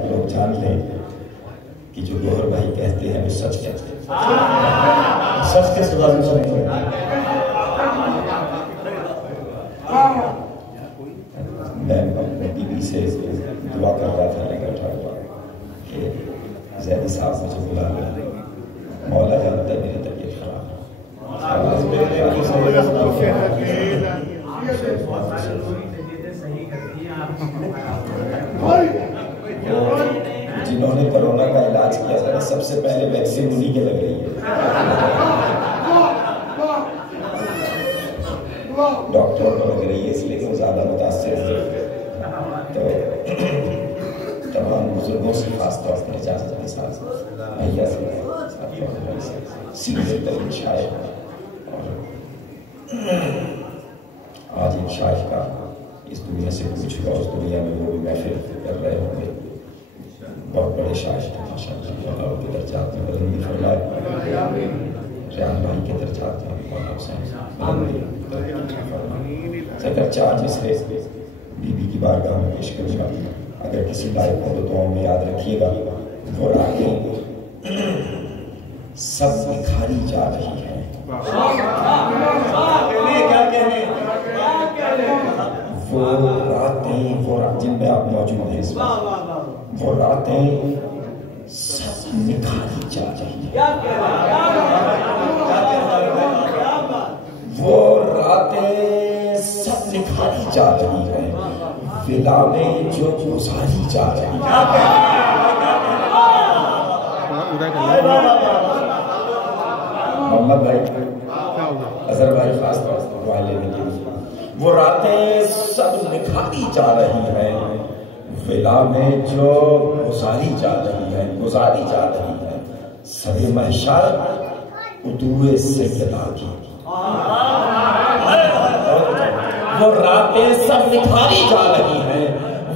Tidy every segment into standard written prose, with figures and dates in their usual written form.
आप लोग जान लें कि जो गौहर भाई कहते हैं वो सच कहते हैं, सच के सदा में सुनेंगे। मैं अपने बीवी से दुआ कर रहा था बैठा हुआ कि ज़ैदी साहब मुझे बुला लें, मौला जानता है मेरी तबीयत खराब है। जिन्होंने कोरोना का इलाज किया था सबसे पहले वैक्सीन उन्हीं के लग रही है। डॉक्टर को लग रही है इसलिए वो ज्यादा मुतासिर है। तो तमाम बुजुर्गों से खासतौर पर इजाजत के साथ भैया से सीधे तरीन शायर और आज इन शायर का इस दुनिया से कुछ हुआ, उस दुनिया में वो भी महफिल कर रहे होंगे। बहुत बड़े शायर थे माशाअल्लाह, उनके दर्जात में बुलंदी फरमाए। रियान भाई के दर्जात में सकर चार मिसरे बीबी की बारगाह में पेश करूंगा। अगर किसी लायक हो तो दुआओं में याद रखिएगा। वो रातें सब निखारी जा रही है, वो रातें वो जिनमें आप मौजूद हैं, वो रातें सब निखारी जा रही है, वो रातें सब निखारी जा रही है, विला में जो गुजारी जा रही है। मोहम्मद भाई, अजहर भाई खास तौर से लेने के लिए, वो रातें सब निखारी जा रही है, विला में जो गुजारी जा रही है, गुजारी जा रही है, सरे महशर उदूए सैयदा की। वो रातें सब निखारी जा रही है,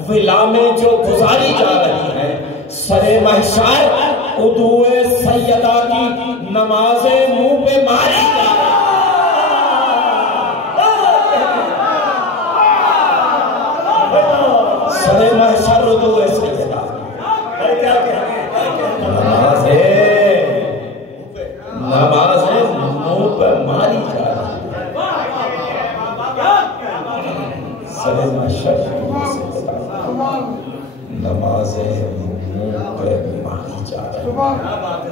विला में जो गुजारी जा रही है, सरे महशर उदूए सैयदा की, नमाज़े मुंह पे मारी जा रही है। सरे महशर उदूए सैयदा, नमाज़े मुंह पे मारी जा रही है। सरे महशर उदूए सैयदा, नमाज़े मुंह पे मारी जा रही है।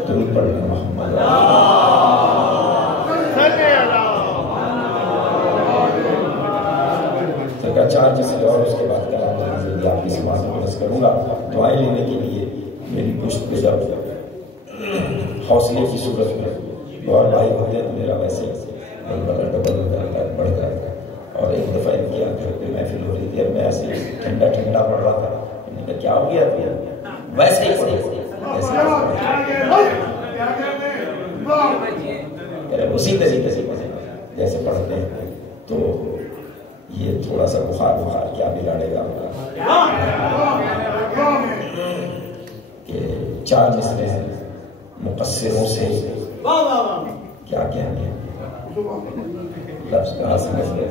तुम पढ़ना मोहम्मद का चार्ज से, और उसके बाद कलाम आपकी समाज में बस करूंगा। दुआएं लेने के लिए मेरी पुष्ट पे जब हौसले की सूरत में और भाई होते हैं तो मेरा वैसे डबल बढ़ गया। और एक दफ़ा इनकी आंखों पे महफिल हो रही थी और मैं ऐसे ठंडा ठंडा पड़ रहा था। इन्होंने क्या हो गया था, वैसे ही पढ़े उसी तरीके से जैसे पढ़ते हैं। तो ये थोड़ा सा बुखार क्या बिगाड़ेगा कि चार मिसरे हैं मुकस्सिरों से क्या कहेंगे, लफ्ज़ कहाँ समझ गए।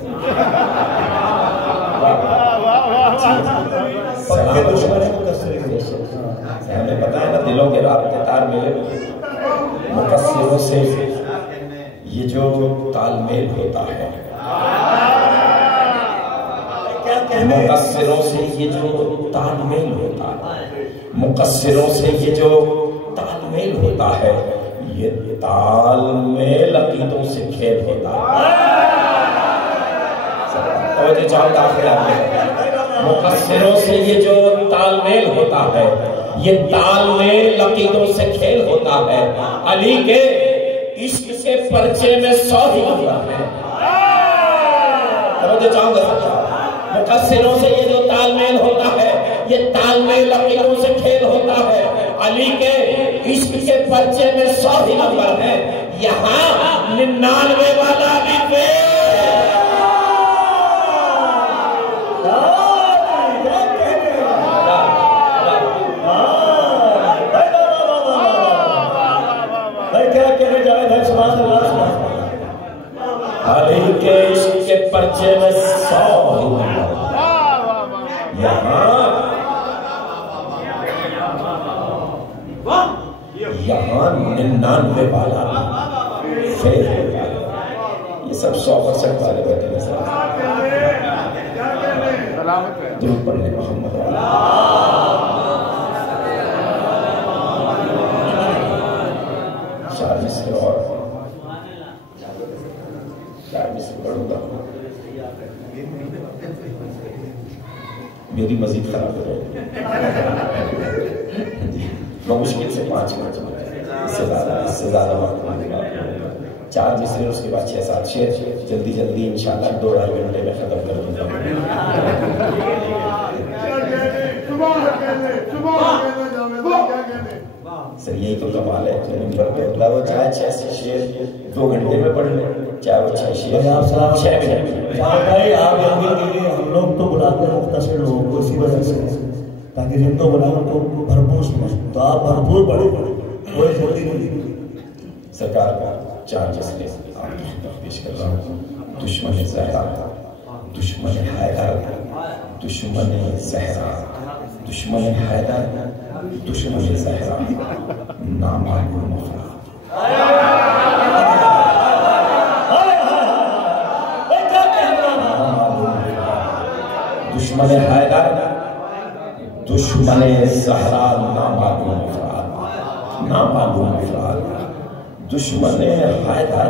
हमें पता है ना, दिलों के राब्ते तार मिले। मुकस्सिरों से ये जो तालमेल होता है, मुकस्सिरों से ये जो तालमेल होता है, मुकस्सिरों से ये जो तालमेल होता है, ये तालमेल अकीदों से खेल होता है। मुकस्सिरों से ये जो तालमेल होता है, ये तालमेल अकीदों से खेल होता है। अली के इश्क के पर्चे में 100 ही नंबर है। मुकस्सिरों से ये जो तालमेल होता है, ये तालमेल अकीदों से खेल होता है। अली के इश्क के पर्चे में 100 ही नंबर है, यहाँ 99 वाला भी अली के इश्क के पर्चे में 100 यहाँ यहाँ 99 वाला फेल हो गया। ये सब 100% वाले बैठे हैं। दुरूद पढ़ने मोहम्मद शादी से और पढ़ूंगा, मेरी मजीद खराब हो जाएगी। मुश्किल से 5 मिनट, इससे ज्यादा वक्त 4 मिसरे, उसके बाद 6-7 शेर, जल्दी जल्दी इंशाल्लाह 2-2.5 घंटे में खत्म कर दूंगा। सर यही तो कमाल है, वो चाहे 6 शेर 2 घंटे में पढ़ ले, चाहे वो 6 शेर आप 6 मिनट में। हम लोग तो बुलाते हैं मुख्तसर लोगों को इसी वजह से, ताकि जिनको बुलाओ तो भरपूर सुनो, तो आप भरपूर पढ़ो, कोई जल्दी नहीं। सरकार का 4 जैसे पेश कर रहा हूँ। दुश्मन ज़हरा, दुश्मन हैदर, दुश्मन ज़हरा, दुश्मन हैदर, दुश्मन ज़हरा, नामालूम अफराद। दुश्मन हैदर, दुश्मन ज़हरा, नामालूम अफराद, नामालूम अफराद, दुश्मन हैदर,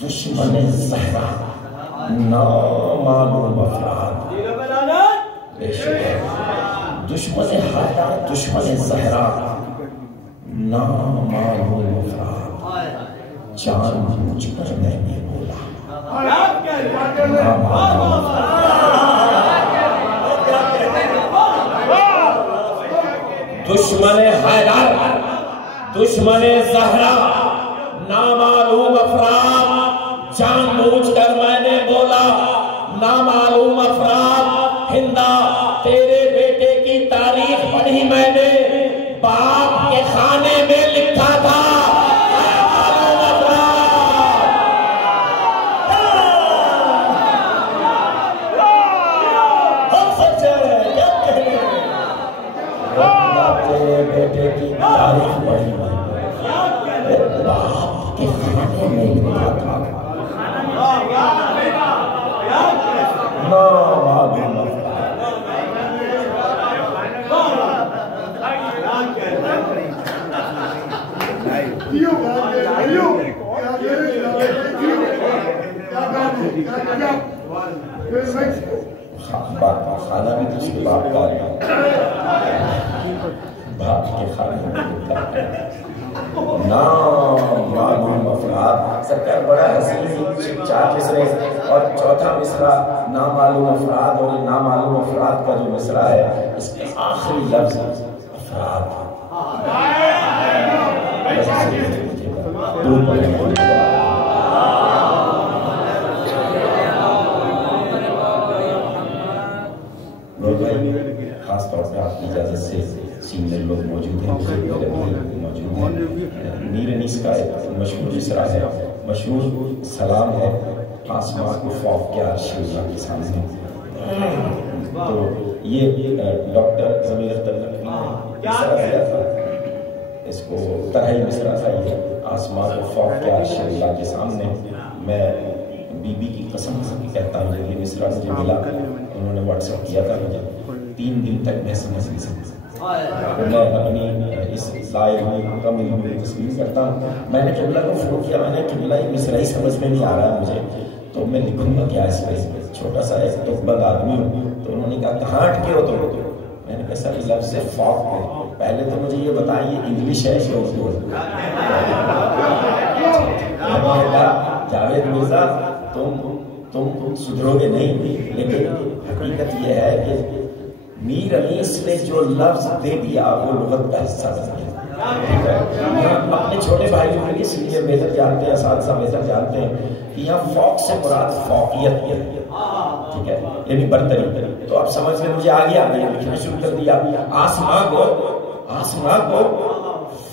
दुश्मन ज़हरा, नामालूम अफराद। दुश्मन हैदर, दुश्मन ज़हरा, नामालूम अफराद, जानबूझकर मैंने बोला नामालूम अफराद। दुश्मन हैदर, दुश्मन ज़हरा, नामालूम अफराद, जानबूझकर मैंने बोला नामालूम अफराद। हिंदा तेरे बेटे की तारीख पढ़ी मैंने, बाप के खाने में लिखा था नामालूम अफराद। हम सच्चे हैं, क्या कहने, तेरे बेटे की तारीख पढ़ी मैंने, बाप के खाने में लिखा था नामालूम अफराद। खाना भी दूसरे बाप का, बाप के खाने में नामालूम अफराद। सरकार बड़ा हसीन 4 मिसरे और चौथा मिसरा नामालूम अफराद, और ये नामालूम अफराद का जो मिसरा है इसके आखिरी लफ्ज अफराद। खास तौर पर आपकी इजाजत से सीनियर लोग मौजूद हैं, मौजूद हैं। मीर अनीस का एक मशहूर मिसरा है, मशहूर सलाम है, आसमां को खौफ के अर्श के सामने। तो ये डॉक्टर ज़मीर अख्तर नकवी ने मिसरा दिया था, इसको तरह मिसरा था ये, आसमां को खौफ के अर्श के सामने। मैं बीबी की कसम कहता हूँ, जब ये मिसरा मुझे मिला, उन्होंने व्हाट्सएप किया था मुझे, 3 दिन तक मैं समझ नहीं सकता। मैं अपनी इस लाइव में कम तस्वीर करता हूँ। मैंने किबला को फोन किया, मैंने किबला ये मिसरा ही समझ में नहीं आ रहा है मुझे, तो मैं लिखूंगा क्या इस पर, छोटा सा एक तुकबंद आदमी हूँ। तो उन्होंने कहा कहाँ अटके हो तुम? मैंने कहा सर लफ्ज़ से फौक में, पहले तो मुझे ये बताइए इंग्लिश है या उर्दू है? जावेद मिर्जा तुम सुधरोगे नहीं, लेकिन हकीकत यह है कि मीर अनीस ने जो लफ्ज दे दिया वो लुगत का हिस्सा बन गया। अपने छोटे भाइयों के लिए सीनियर बेहतर जानते हैं, असातिज़ा बेहतर जानते हैं कि यहाँ फौक से मुराद फौकियत है, ठीक है, यानी बर्तरी। तो आप समझ में मुझे आ गया, मैंने लिखना शुरू कर दिया। आसमां को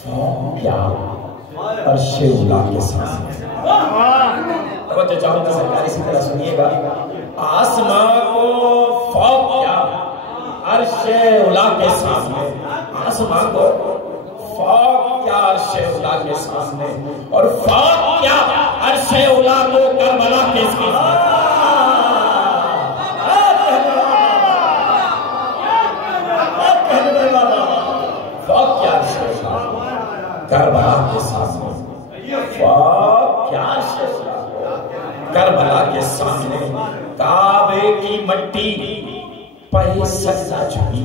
फौक क्या, अर्शे उला के सामने। तो चाहूंगा सरकार इसी तरह सुनिएगा। आसमां को फौक क्या, अर्शे उला के सामने। आसमां को अर्शे उला के सामने और फौत क्या अर्शे उला को करबला के सामने। फौत क्या अर्शे उला करबला के सामने, फौत क्या अर्शे उला करबला के सामने। काबे की मट्टी पे सजदा झुकी,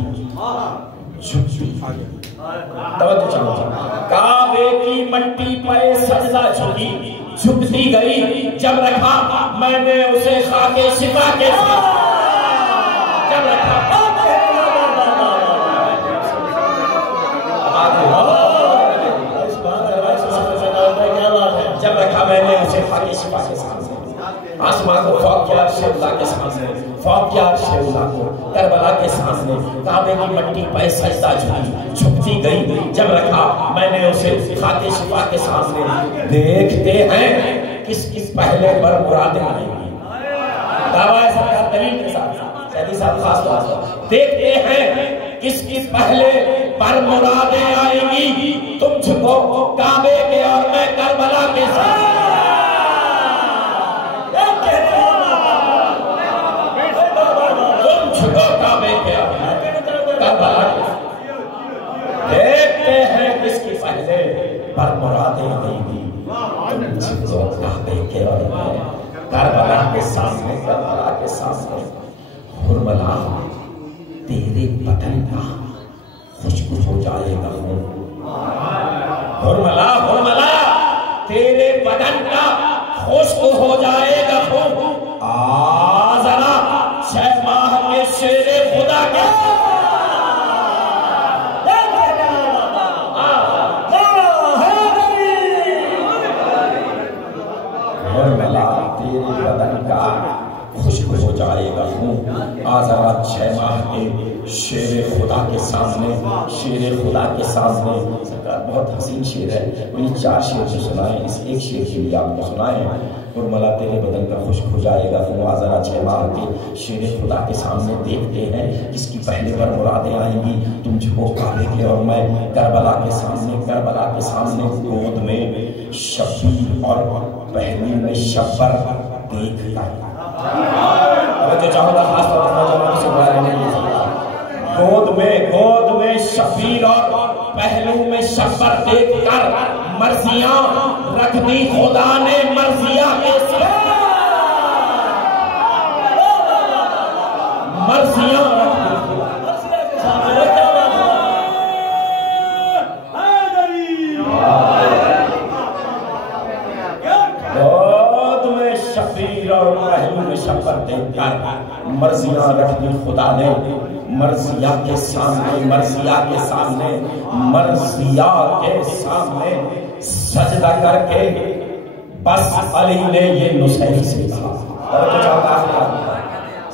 काबे की मट्टी पे सजदा झुकी, झुकती गई जब रखा मैंने उसे खाके शिफा के साथ, जब रखा जब रखा मैंने उसे खाके शिफा के साथ, आसमां को फौक किया अर्शे उला के सामने, फौक किया अर्शे उला को करबला के सामने। काबे की मट्टी पे सजदा झुकी, झुकती गई जब रखा मैंने उसे खाके शिफा के सामने। देखते हैं किस किस पहले पर मुरादें आएंगी, दावा है सरकार दलील के साथ, सैदी साहब खास तौर पर। देखते हैं किस किस पहले पर मुरादें आएंगी, तुम झुको काबे के और मैं करबला के साथ। देखते हैं किसकी पहले पर मुरादें आएंगी, तुम काबे के और करबला के सामने, करबला के सामने। हुरमला तेरे बदन का खुशबू हो जाएगा, हुरमला हुरमला तेरे बदन का खुशबू हो जाएगा। आ जरा 6 माह के शेरे खुदा के बदन का खुशबू हो जाएगा हूँ। आज रात 6 माह के शेर खुदा के सामने, शेर खुदा के सामने। सरकार बहुत हसीन शेर है, मैंने 4 शेर जो सुनाए, इस एक शेर के लिए आपको सुनाए हैं। हुरमला तेरे बदन का खुशबू हो जाएगा हूँ। आज रात 6 माह के शेर खुदा के सामने। देखते हैं किसकी पहले पर मुरादें आएंगी, तुम झुको काबे के और मैं करबला के सामने, करबला के सामने। गोद में शबीर और पहलू में शब्बर देखता, जो चाहूंगा खास तौर पर से गोद में शबीर और पहलू में शब्बर देखकर मर्जियां रख दी खुदा ने, मर्जिया के साथ मर्जियां और पहलू में शब्बर देखकर मर्जियां रख दी खुदा ने, मर्जिया के सामने, मर्जिया के सामने, मर्जिया के सामने। सजदा करके बस अली ने ये नुसैरी से कहा,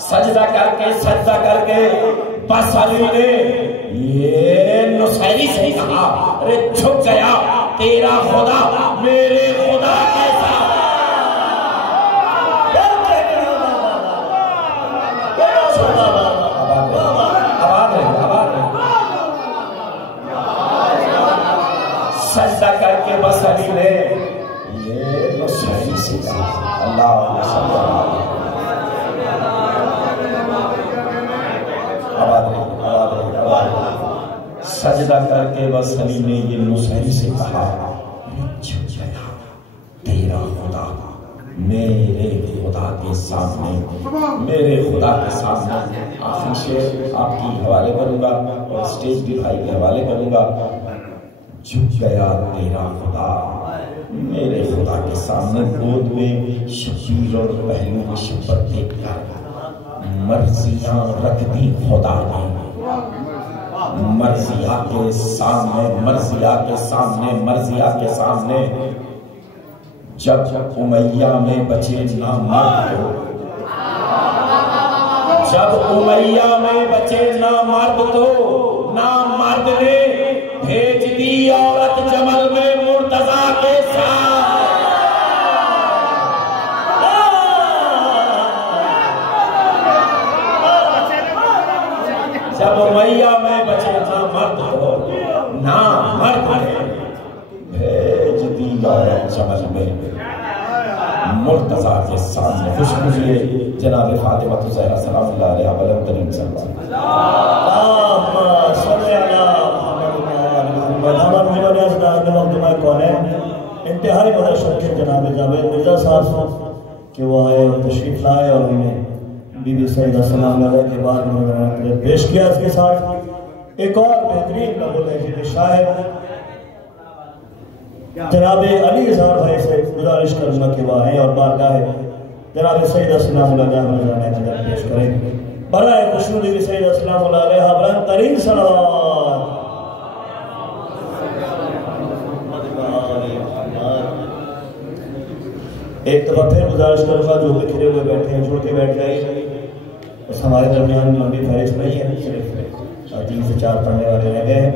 सजदा करके बस अली ने ये नुसैरी से कहा, अरे झुक गया तेरा खुदा मेरे खुदा के साथ। सजदा करके बस अली ने ये नुसैरी से कहा, अल्लाह सजदा करके बस अली ने ये नुसैरी से कहा, तेरा खुदा मेरे खुदा के सामने, मेरे खुदा के सामने। आखिरी शेर आपकी हवाले करूंगा और स्टेज भी भाई के हवाले करूंगा। झुक गया तेरा खुदा मेरे खुदा के सामने। गोद में शबीर और पहलू में शब्बर देखकर मर्जियां रख दी खुदा ने, मर्जिया के सामने, मर्जिया के सामने, मर्जिया के सामने। जब उमैया में बचे ना मर्द हो, जब उमैया में बचे ना मर्द तो ना मर्द ने भेज दी औरत जमल में मुर्तजा के साथ। जब उमैया में बचे ना मर्द हो ना मर्द ने दौर जमल में मुर्तजा के सामने खुशबू लिए जनाब फातिमा तो ज़हरा सलामुल्लाह अलैहा वलम तरीन इंतहाई बड़ा शौकीन जनाब जावेद मिर्जा साहब कि वो आए और तशरीफ लाए और उन्हें बीबी सईदा सलामुल्लाह अलैहा के बाद उन्होंने पेश किया। इसके साथ एक और बेहतरीन लबुल शायर जनाब अली इज़हार भाई से गुजारिश करूंगा कि वह आए और बारगाह जनाब सईदा सलामुल्लाह अलैहा पेश करें। बराए खुशनूर बीबी सईदा सलामुल्लाह अलैहा बुलंद तरीन सलावत। एक दफा फिर गुजारिश करूंगा जो भी खिले हुए बैठे हैं छोड़ के बैठ जाए। बस हमारे दरमियान लंबी फहरिस्त नहीं है, सिर्फ 3 से 4 पढ़ने वाले रह गए हैं।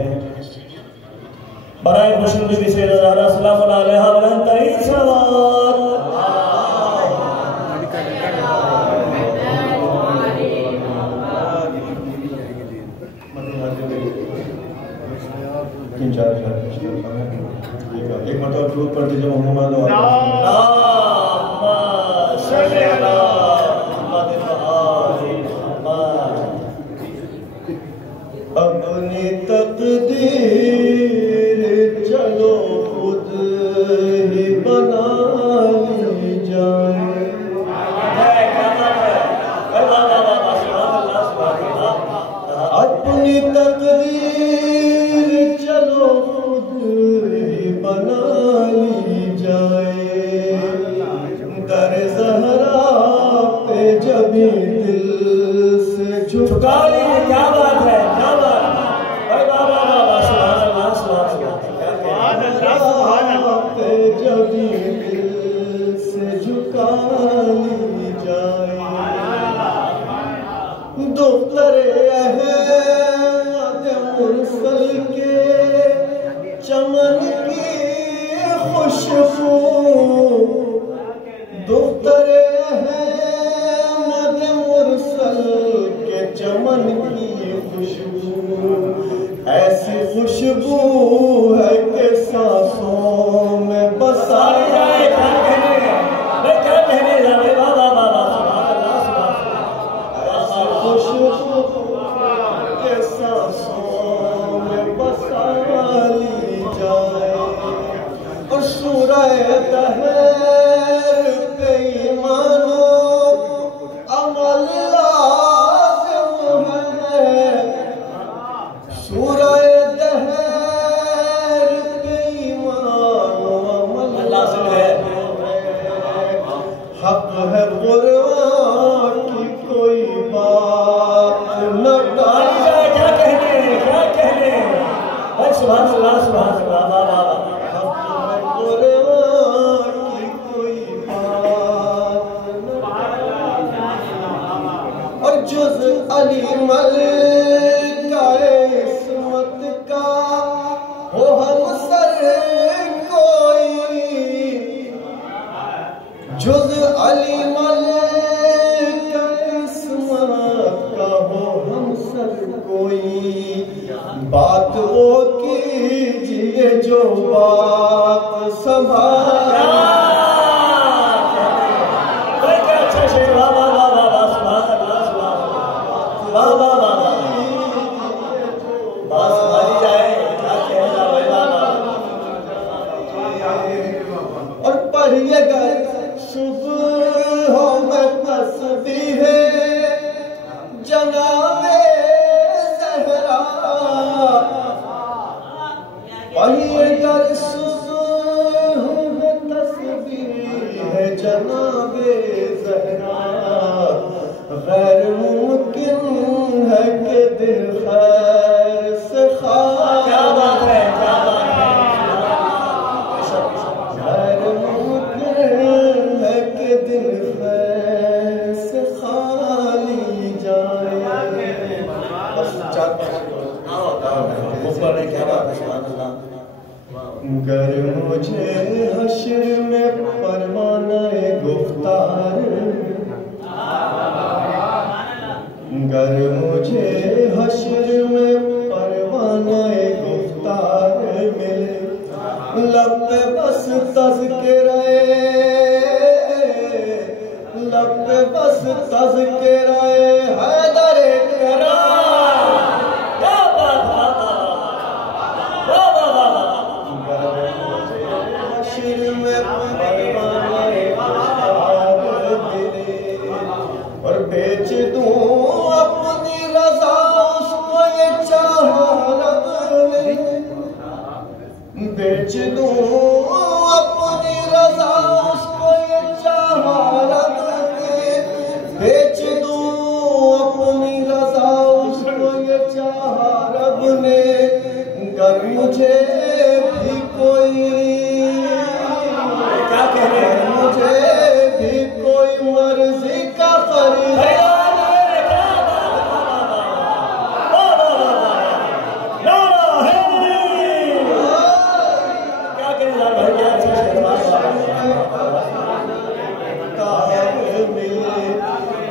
बराए खुशनूर बीबी सईदा ज़हरा सलामुल्लाह अलैहा बुलंद तरीन सलावत। एक मतलब दूर पर दीजिए मोहम्मद अपनी तकदीर चलो खुद ही बना ली जाए। अपनी तकदीर चलो खुद ही बना ली जाए। दर ज़हरा पे जबी दिल से झुका ली। क्या बात है, क्या बात है भाई, बाबा बाबा सुभान अल्लाह सुभान अल्लाह। पे जबी दिल से झुका ली जाए। दुख्तरे अहमद मुरसल के चमन की खुशबू। दुख्तरे अहमद मुरसल के चमन की खुशबू। ऐसी खुशबू है कि सांसों में बसाई जाए। क्या कहने जा रहे बाबा बाबा खुशबू के सांसों में बसा ली जाए। और सूरह तहर पे ईमानो अमल लाज़िम है। सूरह तहर पे ईमानो अमल लाज़िम है। हक है कुरान की कोई बात न टाली जाए। क्या कहने, क्या कहने भाई सुभान अल्लाह सुभान अल्लाह बाबा। हक है कुरान की कोई बात न टाली। और जुज़ अली मल का इस्मत का हो हम सर कोई। जुज़ अली मल का इस्मत का हो हम सर कोई। बात वो कीजिए जो बात संभाला। अच्छा शेर बाबा बाबा सुभान अल्लाह सुभान बाबा बाबा बात संभाली जाए। क्या कहना भाई बाबा। और पढ़िएगा सुबह हो में तस्बीह जनाबे ज़हरा। पढ़िएगा सुबह हो में तस्बीह जनाबे ज़हरा। गैर मुमकिन है कि दिल खैर से खाली। क्या बात है, क्या बात है। गैर मुमकिन है कि दिल खैर से खाली जाए। क्या बात है सुभान अल्लाह। गर मुझे हश्र में परवाना गुफ्तार। गर मुझे हश्र में परवाना गुफ्तार मिले। लब पे बस तज़किरे लब पे बस तज़किरे हैदर करार। क्या बात हश्र में परवाने खुशाब गिरे और बेच दूं अपनी रज़ा उसको ये चाहा रब ने, बेच दूं अपनी रज़ा उसको ये चाहा रब ने, बेच दूं अपनी रज़ा उसको ये चाहा रब ने। गर मुझे भी कोई क्या कह रहे हैं? मुझे भी कोई मर्जी का खरीदार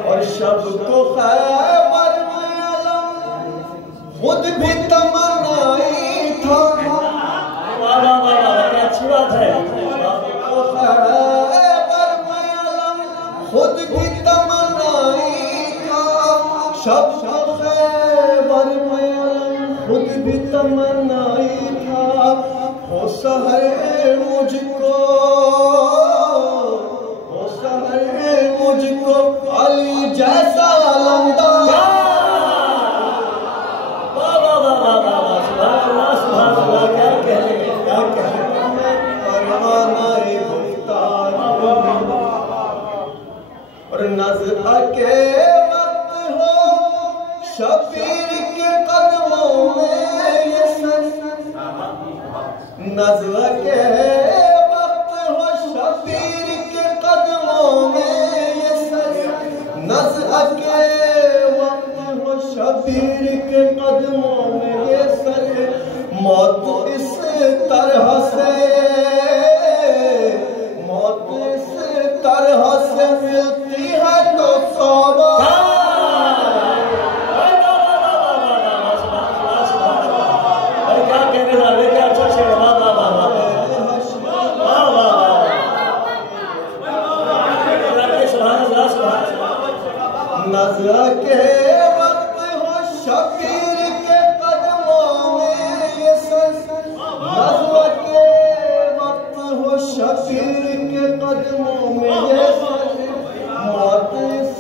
और शब को खैबर में अलम खुद भी तमन्नाई था। क्या अच्छी बात है। खैबर में अलम खुद भी तमन्नाई था। शब को खैबर में अलम खुद भी तमन्नाई था। हो सहर मुझको अली जैसा लंदन। परवाना गुफ्तार और नज़्र के वक्त हो शबीर के कदमों में ये सर। नज़्र के वक्त हो शबीर के कदमों में ये सर। नज़्र के वक्त हो शबीर के कदमों में ये सर। मौत इस तरह से मिलती है तो सौबा। क्या कहने जा रहे? क्या अच्छा शेर। नज़्र के वक्त हो शबीर के कदमों में ये सर। नज़्र के वक्त हो शबीर के कदमों में ये सर। मौत इस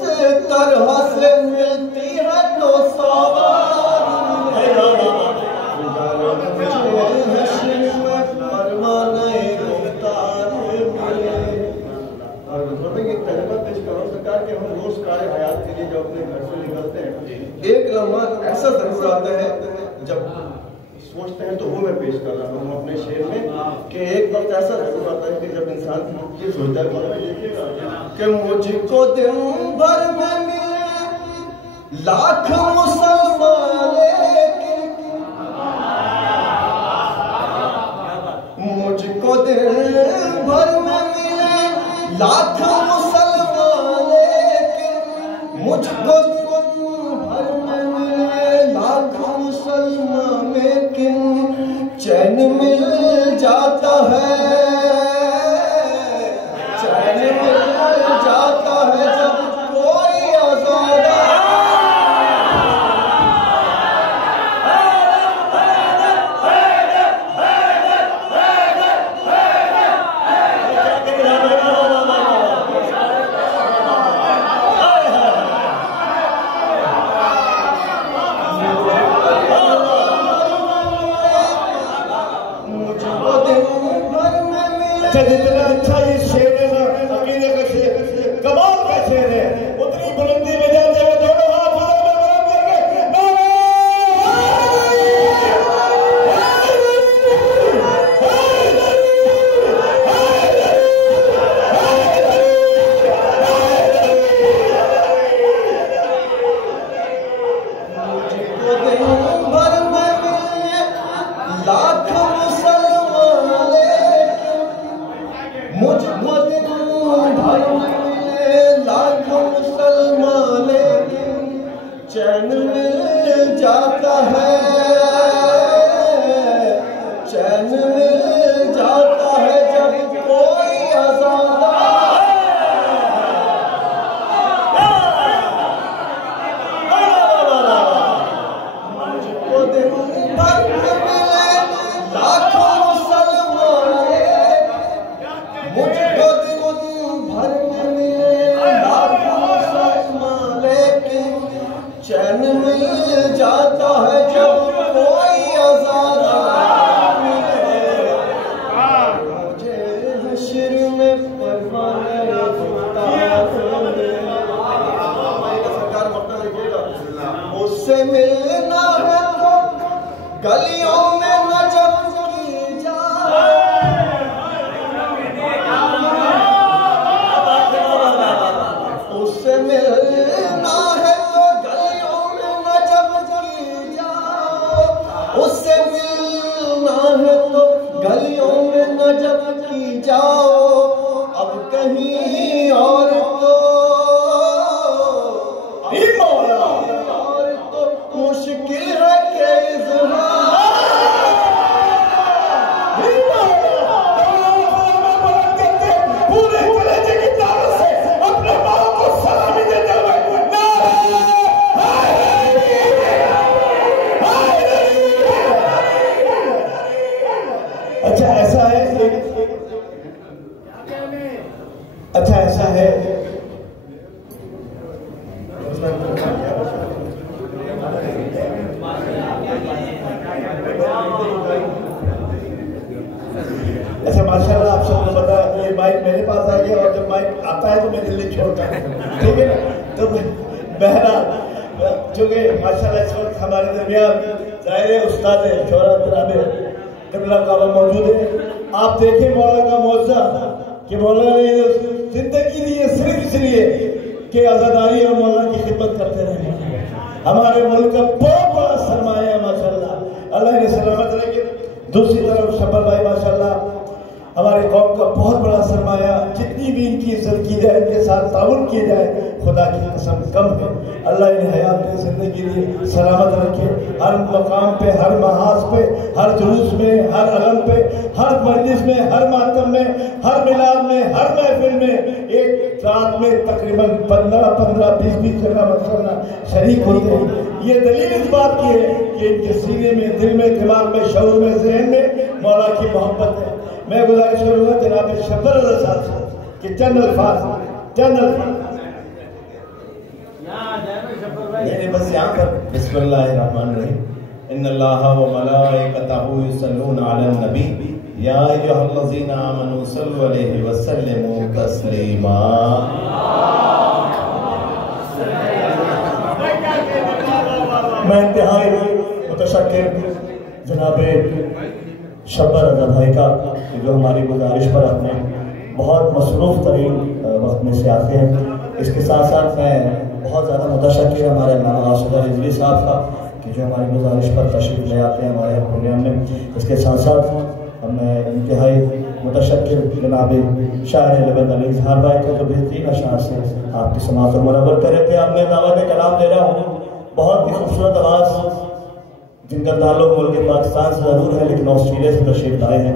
तरह से मिलती है तो सवार। परवाने गुफ्तार मिले। और एक तजुर्बा पेश करो सरकार के हम रोज कार्य हयात के लिए जब अपने घर से निकलते हैं एक लम्हा ऐसा जरूर आता है जब सोचते हैं, तो वो मैं पेश कर रहा हूँ अपने शेर में कि एक वक्त ऐसा जरूर आता है कि जब इंसान ये सोचता है कि मुझको दिन भर में मिले लाख मुसलमान, मुझको दिन भर में मिले लाख मुसलमान, मुझको भर में मिले लाख मुसलमान, लेकिन चैन मिल जाता है, चैन मिल जाता है जब कोई आजाद। जितना अच्छा ये शेर है ना, अकीदे का शेर, कमाल का शेर है, उतनी बुलंदी में जाते हुए दोनों हाथ में बुलंद करके लाख मुसलमान, मुझको नहीं और तो मुश्किल है के पूरे कलेजे की ताकत से अपने माँ को सलामी देते हुए अच्छा ऐसा है, अच्छा ऐसा है, अच्छा माशाल्लाह आप सबको पता है ये माइक मेरे पास आ गया और जब माइक आता है तो मैं दिल्ली छोड़ता हूँ, ठीक है ना। तो बहरहाल चूंकि माशाल्लाह इस वक्त हमारे दरमियान ज़ाहिर उस्ताद शोहरा जनाब कबला काबा मौजूद है। आप देखें मौला का मौजा कि मौला ने जिंदगी दी है सिर्फ इसलिए कि आज़ादारी और मौला की खिदमत करते रहे। हमारे मुल्क का बहुत बड़ा सरमाया है माशाल्लाह, अल्लाह ने सलामत रखे। दूसरी तरफ शब्बर भाई माशाल्लाह हमारे कौम का बहुत बड़ा सरमाया, जितनी भी इनकी इज्जत की जाए, इनके साथ ताउन किया जाए, खुदा की कसम कम है। अल्लाह इन्हें हयात में जिंदगी लिए सलामत रखे, हर मकाम पे, हर महाज पे, हर जुलूस में, हर अलम पे, हर मजलिस में, हर मातम में, हर मिलाद में, हर महफिल में एक रात में तकरीबन 15-20 जगह माशाल्लाह शरीक होते हैं। ये दलील इस बात की है कि इनके सीने में, दिल में, दिमाग में, शऊर में, ज़हन में मौला की मोहब्बत है। मैं गुजारिश करूंगा जनाब शब्बर रज़ा साहब से कि चंद अल्फाज बस यहाँ पर बिस्मिल्लाहिर्रहमानिर्रहीम इन्नल्लाह व मलाइकतहू युसल्लूना अलन नबी या अय्युहल्लज़ीना आमनू सल्लु अलैहि व सल्लिमू तस्लीमा। मैं इंतहाई मुतशक्किर जनाब शब्बर रज़ा भाई का जो हमारी गुजारिश पर अपने बहुत मसरूफ तरीन वक्त में से आते हैं। इसके साथ साथ मैं बहुत ज़्यादा मुतशक्किर हमारे मौलाना रिजवी साहब का कि जो हमारी गुजारिश पर तशरीफ ले आते हैं हमारे प्रोग्राम में। इसके साथ साथ मैं इंतहाई मुतशक्किर जनाब शायर लबन अली इजहार भाई को जो बेहतरीन अशार से आपकी समाअत और मुनव्वर कर रहे थे। अब मैं दावत कलाम दे रहा हूँ, बहुत ही खूबसूरत आवाज़ जिनका ताल्लुक मुल्क पाकिस्तान से ज़रूर है लेकिन ऑस्ट्रेलिया से तशरीफ लाए हैं।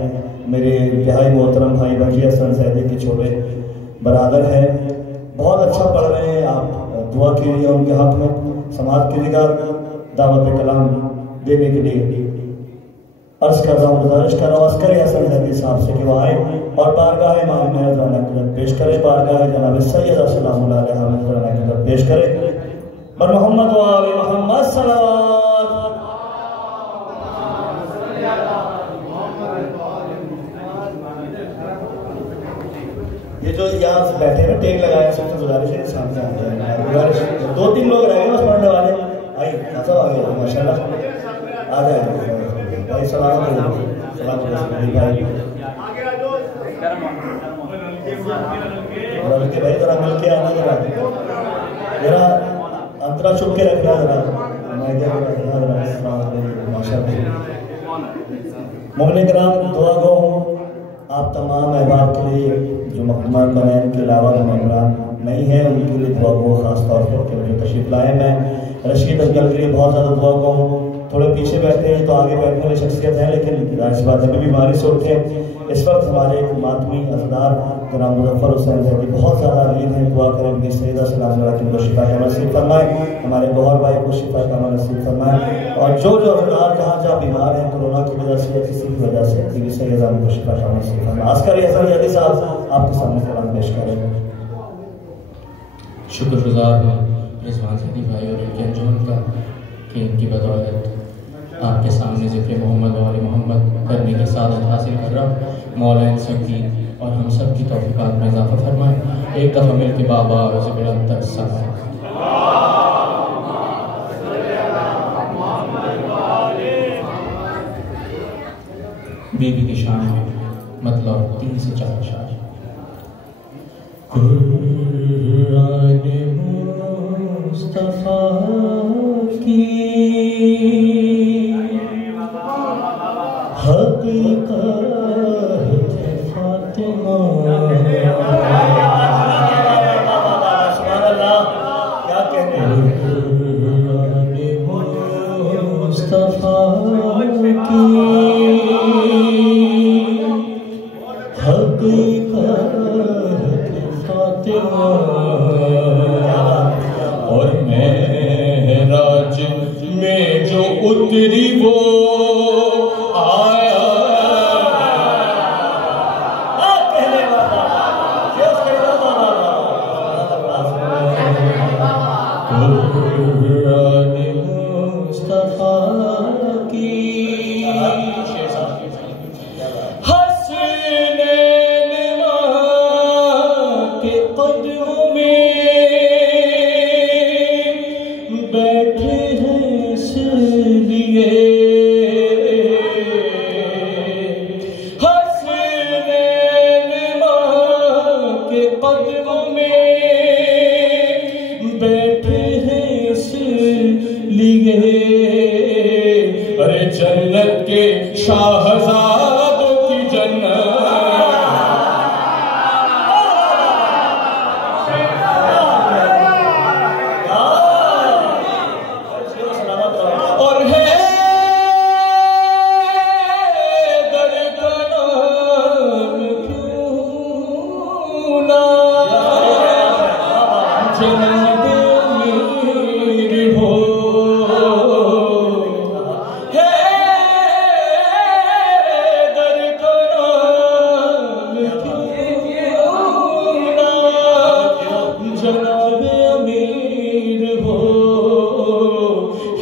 मेरे इंतहाई मोहतरम भाई बंजी हसन सैदी के छोटे बरादर हैं, बहुत अच्छा पढ़ रहे हैं। आप दुआ कीजिए उनके हक में, समाज कीजिएगा। दावत कलाम देने के लिए अर्ज कर रहा हूँ, गुजारिश कर रहा हूँ अस्करी हसन सैदी साहब से कि वो आए और बारगाह इमाम मेहरबान पेश करें, बारगाह जनाब सैयद सलामुल्लाह अलैहि पेश करें। बर मोहम्मद व आले मोहम्मद सल्लल्लाहु। ये जो यहाँ बैठे हैं टेक लगाया सबसे गुजारिश है सामने आ जाए, गुजारिश 2-3 लोग रह गए बस पढ़ने वाले। आई सब आ गए माशाल्लाह, आ जाए भाई सलाम भाई भाई जरा मिल के आना, जरा अंतरा चुप के रखना जरा माशाल्लाह। मोमिन किराम दुआ गो आप तमाम अहबाब के लिए जो महकमा कनैन के अलावा मेहमान नहीं है उनके लिए दुआ गो खास तौर पर के लिए तशरीफ लाए। मैं रशीद अंकल के लिए बहुत ज़्यादा दुआ गो हूँ, थोड़े पीछे बैठे हैं तो आगे बैठने वाली शख्सियत है लेकिन इस बात अभी बीमारी से उठे। इस वक्त हमारे मातमी अज़दार जनाब मुज़फ़्फ़र हुसैन साहब बहुत ज़्यादा अमीर हैं, दुआ करें उनकी सैयदा सलाम को शिफा का नसीब फरमाए, हमारे गौहर भाई को शिफा का नसीब फरमाए। और जो अज़दार जहाँ जहाँ बीमार हैं कोरोना की वजह से या किसी भी वजह से उनकी सैयदा को शिफा का नसीब फरमाए। अस्करी हसन सैदी साहब आपके सामने कलाम पेश करें। शुक्रगुजार हूँ रिजवान सैदी भाई और इनके अंजुमन का कि इनकी बदौलत आपके सामने ज़िक्र मोहम्मद वाले मोहम्मद करने की सादत हासिल कर रहा हूँ। मौला इन सब की और हम सब की तौफीक़ात में इजाफ़ा फरमाए। एक दफ़ा मिल के बाबा रोज़ बुलंद तक सलाम। बीबी की शान में मतलब 3 से 4 शान। मुस्तफा की हकीकत फातिमा। क्या कहने मुस्तफा की हकीकत फातिमा। और मेराज में जो उतरी वो आया मुस्तफा की हसनैन के कदमों में बैठे हैं इसलिए। हसनैन के कदमों में बैठे हैं इसलिए। अरे जन्नत के शाहजादों की जन्नत। और है दर का नाम क्यों ना जनाब अमीर हो।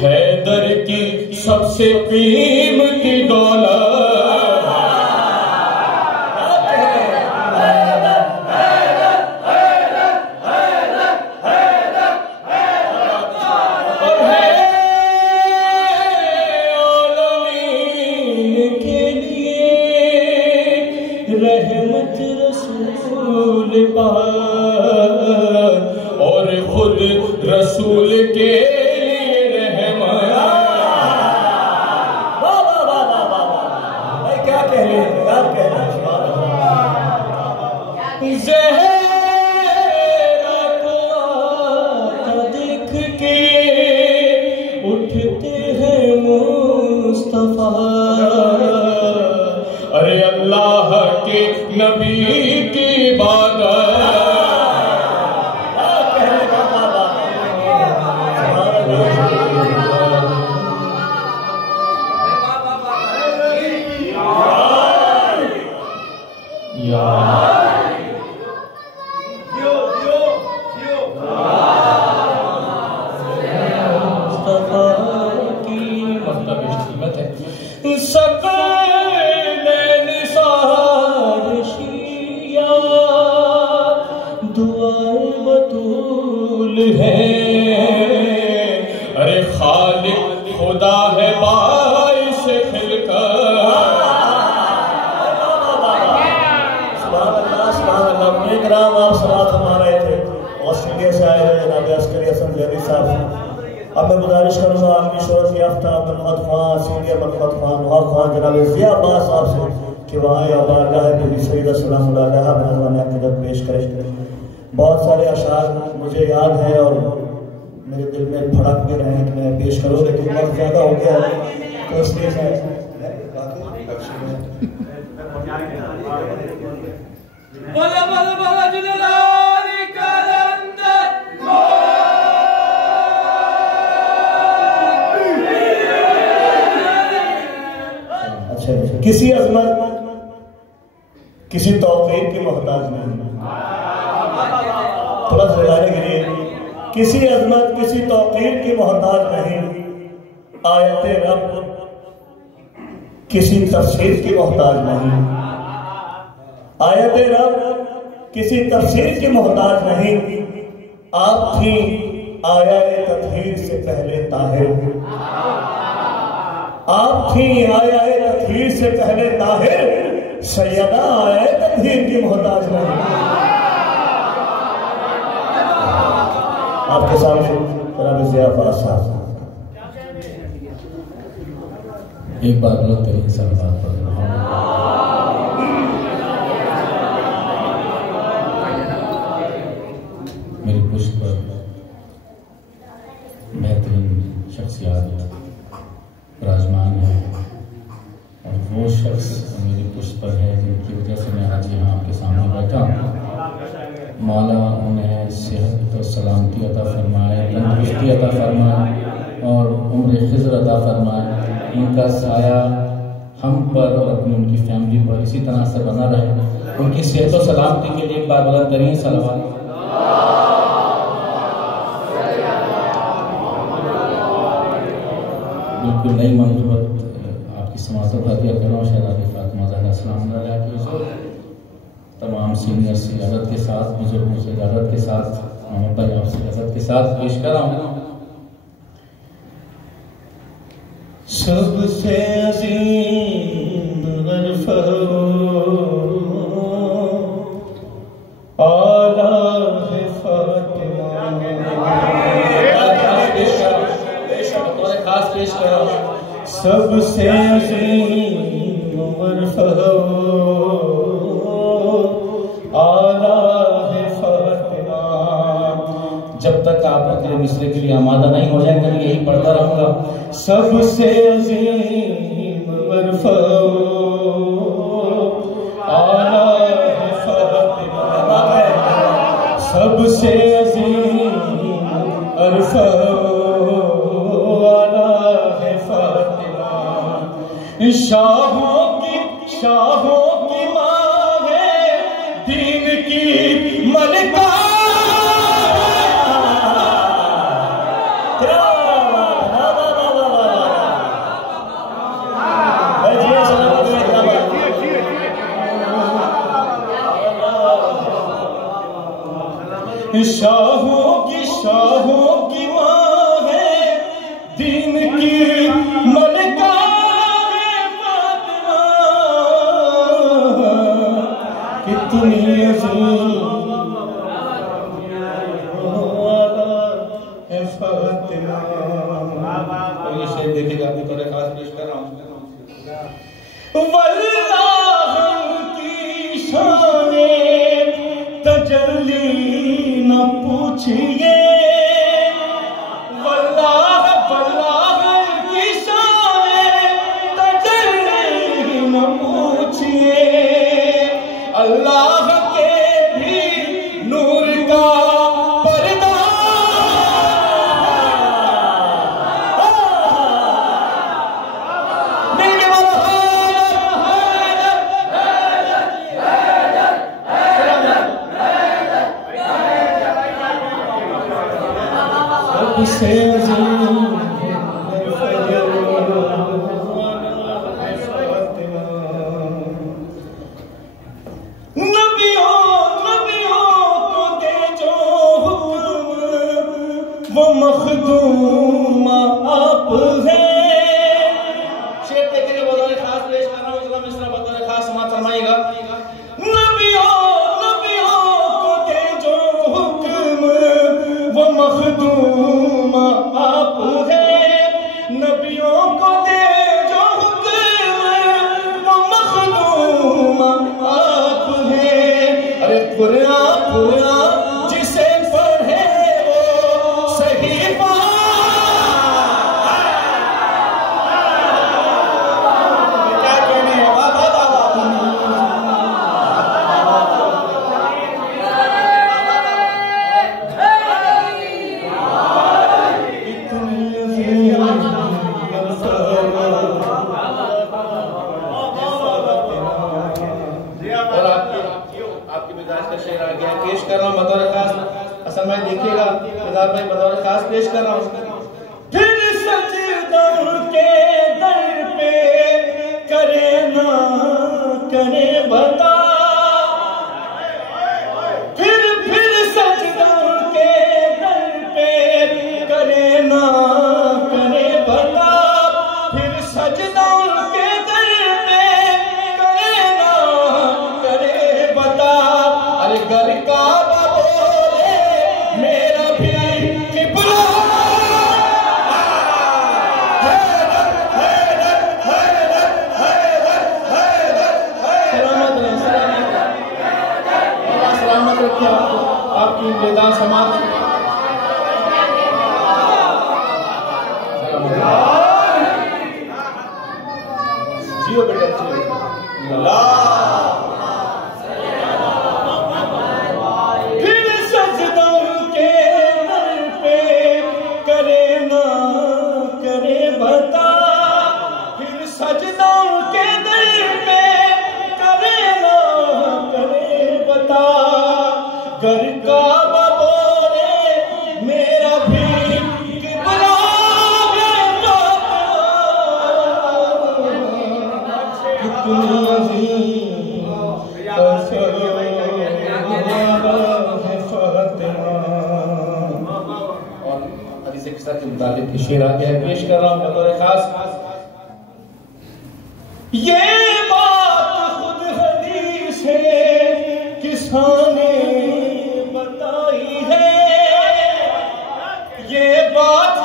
हैदर की सबसे कीमती दौलत और है आलमीन के लिए रहमत रसूल पाक और खुद रसूल के ज़हरा को देख के उठते हैं मुस्तफा। अरे अल्लाह के नबी की इबादत है। अरे खालिक खुदा है बाइस खिलकत। आप समात फरमा रहे थे ऑस्ट्रेलिया से आए हैं जनाब अस्करी हसन जैदी साहब। अब मैं गुजारिश करूँगा आलमी शोहरत याफ्ता मनमत खान, सीनियर मनमत खान, नुहा खान, जनाब ज़िया अब्बास साहब से कि वहाँ बारगाह नबी सैयद सलाम अलैहि वसल्लम पेश करें। बहुत सारे अशार मुझे याद हैं और मेरे दिल में भड़क भी रहे हैं कि मैं पेश करूँ, लेकिन वक्त ज़्यादा हो गया है तो इसलिए अच्छा किसी अजमत किसी तौक़ीर की मोहताज नहीं। थोड़ा सा लगाने के लिए किसी अजमत किसी तौक़ीर की मोहताज नहीं। आयत रब किसी तफसीर की मोहताज नहीं। आयत रब किसी तफसीर की मोहताज नहीं। आप थी आया तत्हीर से पहले ताहिर। आप थी आया तत्हीर से पहले ताहिर। सैयदा आया तत्हीर की मोहताज नहीं। आपके सामने जनाब ज़िया अब्बास साहब। एक बार लोग करें सलावत पढ़ वो शख्स मेरी पुष्ट पर है जिनकी वजह से मैं आज यहाँ आपके सामने बैठा हूँ। मौला उन्हें सेहत और सलामती अता फरमाए, तंदुरुस्ती अता फरमाए और उम्र खिज़र अता फरमाए। उनका साया हम पर और अपनी उनकी फैमिली पर इसी तरह से बना रहे। उनकी सेहत और सलामती के लिए एक बार बुलंद करिए सलावत। बिल्कुल नई मंसूबत आपकी समातों का दिया करो शहजादी फातिमा ज़हरा सलाम अलैहा तमाम सीनियर से इजाज़त के साथ, बुजुर्गों से इजाज़त के साथ, मोहम्मद भाई आपसे इजाज़त के साथ पेश कर रहा हूँ। सबसे अज़ीम आला है फातिमा, खास पेश कर रहा हूँ। सबसे अज़ीम आला है फातिमा। जब तक आप अगले मिसरे के लिए आमादा नहीं हो जाएंगे यही पढ़ता रहूंगा। सबसे अज़ीम आला है फातिमा, सबसे अज़ीम आला है फातिमा। शाहों की माँ है, दीन की मलिका। शाहों की माँ है, दीन की मलिका है फातिमा। कितनी अज़ीम है फातिमा। ये शेर देखिएगा, अपनी तरह खास पेश कर रहा हूँ। वल्लाह की शाने तजल्ली न पूछिए, वल्लाह की शाने तजल्ली न पूछिए। अल्लाह के भी नूर का पर्दा सबसे अज़ीम नबियों को दे जो हुक्म, वो मखदूम आप हैं। शेर देखिए बतौर खास पेश कर रहा हूँ। इसका मिसरा बतौर खास समाअत फरमाइएगा। नबियों को दे जो हुक्म, वो मखदूम आप हैं। नबियों को दे जो हुक्म, वो मखदूम आप हैं। अरे कुरान जिसे पढ़े वो सही क्या कहने हैं? वाह वाह वाह वाह। और आपकी मिजाज का शेर आ गया, पेश कर रहा हूँ बतौर खास। असल में देखिएगा मिजाज भाई बतौर खास पेश कर रहा हूँ। फिर सजदों के दर पे करे ना करे बता। फिर सजदों के दर पे करे ना करे बता। फिर सजदों के दर पे करे ना करे बता। अरे घर का बोले मेरा भी किबला। आपकी बेदार समाज जियो बेटा। फिर सजदों के दर पे करे ना करे बता, फिर सजदों के दर पे करे ना करे बता, घर का बबोरे मेरा भी किबला है कितनी अजीम असर है फातिमा। और हदीस के साथ मुताबिक शेर आ गया, पेश कर रहा हूँ बतौर खास। ये बात खुद हदीस है किसाने बताई है, ये बात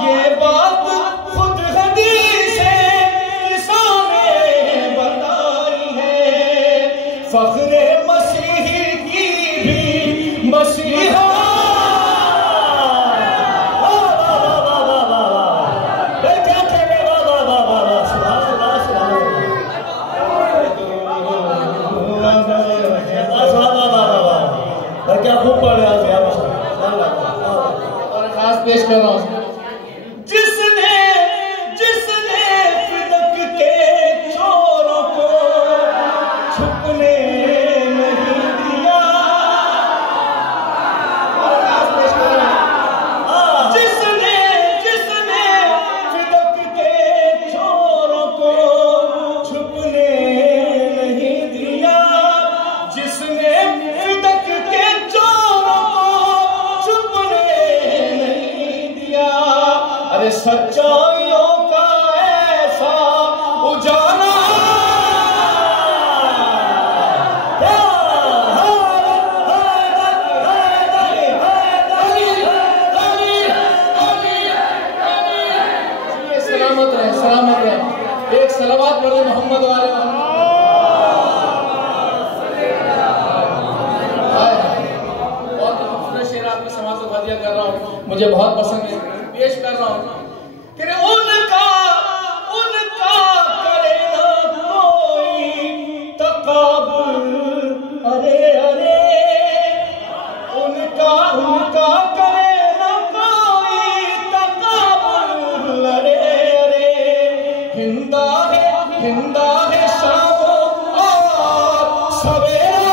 खुद हदीस है किसाने बताई है। फख्रे मसीही की भी मसीहा क्या खूब पढ़ रहे हैं और खास पेश कर रहा हूँ। जिसने फिदक के चोरों को छुपने नहीं दिया, और खास पेश कर रहा हूँ। जिसने फिदक के चोरों को छुपने नहीं दिया, जिसने फिदक के चोरों को छुपने नहीं दिया, अरे सच्चाइयों का ऐसा उजाला सलामत रहे। एक सलावत पढ़े मोहम्मद वाले कर रहा हूँ, मुझे बहुत पसंद है, पेश कर रहा हूँ। तेरे उनका करे ना कोई तकाबुल, अरे अरे उनका करे ना कोई तकाबुल, अरे अरे हिंदा है शामो और सवेरा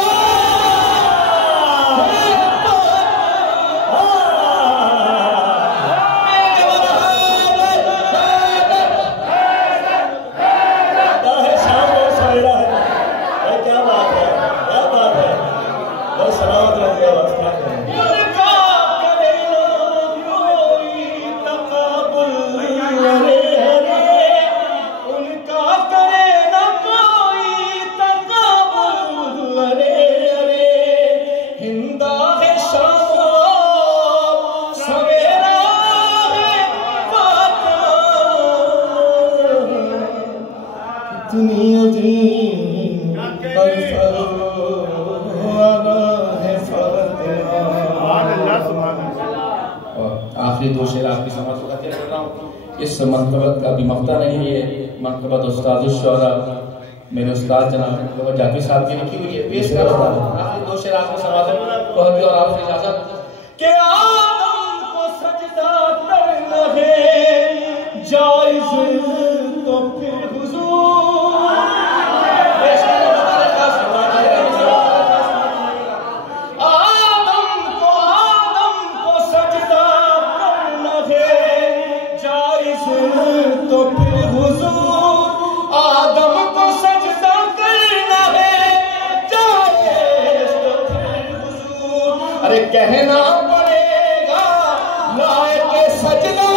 आखिरी दो शेर आपकी समझ को कर रहा हूँ। इस मकतबत का भी मफ्ता नहीं है, मकतबत उस्ताद शुरा मेरे उस्ताद जनाब जाफी साहब की लिखी हुई है, पेश कर रहा हूँ। आखिरी दो शेर आपको समझ को और आपसे इजाजत के आदम को सजदा करना है जायज तो फिर हुजूर आदम को सजदा करना है जायज तो फिर हुजूर, आदम को सजदा करना है जायज तो फिर हुजूर, अरे कहना पड़ेगा लायक सजना